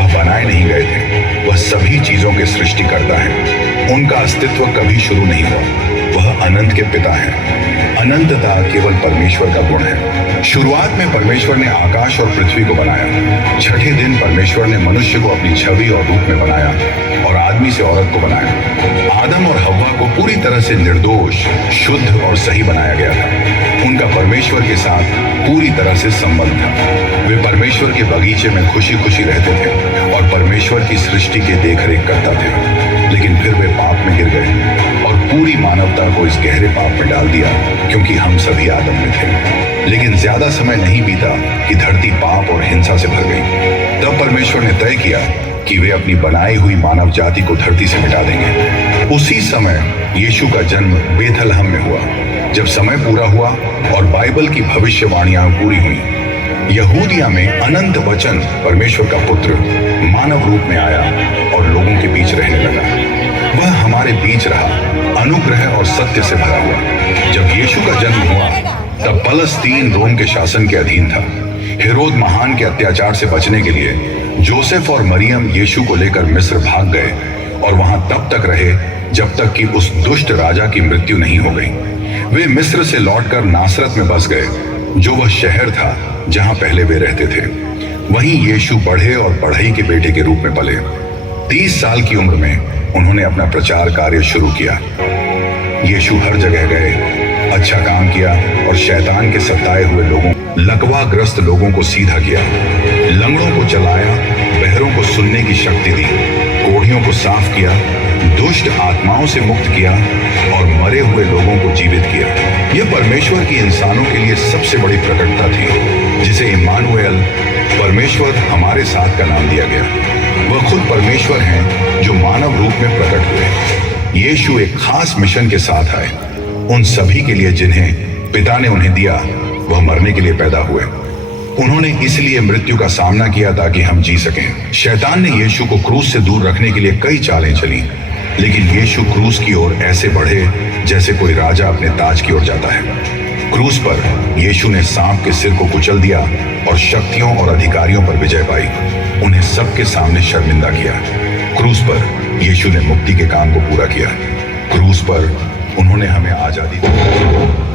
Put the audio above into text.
वह बनाए नहीं गए थे, वह सभी चीजों के सृष्टिकर्ता हैं। उनका अस्तित्व कभी शुरू नहीं हुआ। वह अनंत के पिता हैं। अनंतता केवल परमेश्वर का गुण है। शुरुआत में परमेश्वर ने आकाश और पृथ्वी को बनाया। छठे दिन परमेश्वर ने मनुष्य को अपनी छवि और रूप में बनाया और आदमी से औरत को बनाया। आदम और हव्वा को पूरी तरह से निर्दोष, शुद्ध और सही बनाया गया था। उनका परमेश्वर के साथ पूरी तरह से संबंध था। वे परमेश्वर के बगीचे में खुशी खुशी रहते थे और परमेश्वर की सृष्टि की देखरेख करता थे। लेकिन फिर वे पाप में गिर गए और पूरी मानवता को इस गहरे पाप में डाल दिया, क्योंकि हम सभी आदम में थे। लेकिन ज्यादा समय नहीं बीता कि धरती पाप और हिंसा से भर गई। तब परमेश्वर ने तय किया कि वे अपनी बनाई हुई मानव जाति को धरती से मिटा देंगे। उसी समय यीशु का जन्म बेथलहम में हुआ। जब समय पूरा हुआ और बाइबल की भविष्यवाणियां पूरी हुई, यहूदिया में अनंत वचन परमेश्वर का पुत्र मानव रूप में आया और लोगों के बीच रहने लगा। वह हमारे बीच रहा, अनुग्रह और सत्य से भरा हुआ। जब यीशु का जन्म हुआ तब पलस्तीन रोम के शासन के अधीन था। हेरोद महान के अत्याचार से बचने के लिए जोसेफ और मरियम यीशु को लेकर मिस्र भाग गए और वहां तब तक रहे जब तक कि उस दुष्ट राजा की मृत्यु नहीं हो गई। वे मिस्र से लौटकर नासरत में बस गए, जो वह शहर था जहां पहले वे रहते थे। वहीं यीशु बढ़े और बढ़ई के बेटे के रूप में पले। 30 साल की उम्र में उन्होंने अपना प्रचार कार्य शुरू किया। यीशु हर जगह गए, अच्छा काम किया और शैतान के सताए हुए लोगों, लकवाग्रस्त लोगों को सीधा किया, लंगड़ों को चलाया, बहरों को सुनने की शक्ति दी, कोढ़ियों को साफ किया, दुष्ट आत्माओं से मुक्त किया और मरे हुए लोगों को जीवित किया। यह परमेश्वर की इंसानों के लिए सबसे बड़ी प्रकटता थी, जिसे इम्मानुएल, परमेश्वर हमारे साथ का नाम दिया गया। वह खुद परमेश्वर हैं जो मानव रूप में प्रकट हुए। यीशु एक खास मिशन के साथ आए, उन सभी के लिए जिन्हें पिता ने उन्हें दिया। वह मरने के लिए पैदा हुए। उन्होंने इसलिए मृत्यु का सामना किया ताकि हम जी सकें। शैतान ने यीशु को क्रूस से दूर रखने के लिए कई चालें चली, लेकिन यीशु क्रूस की ओर ऐसे बढ़े जैसे कोई राजा अपने ताज की ओर जाता है। क्रूस पर यीशु ने सांप के सिर को कुचल दिया और शक्तियों और अधिकारियों पर विजय पाई। उन्हें सबके सामने शर्मिंदा किया। क्रूस पर यीशु ने मुक्ति के काम को पूरा किया। क्रूस पर उन्होंने हमें आजादी दी।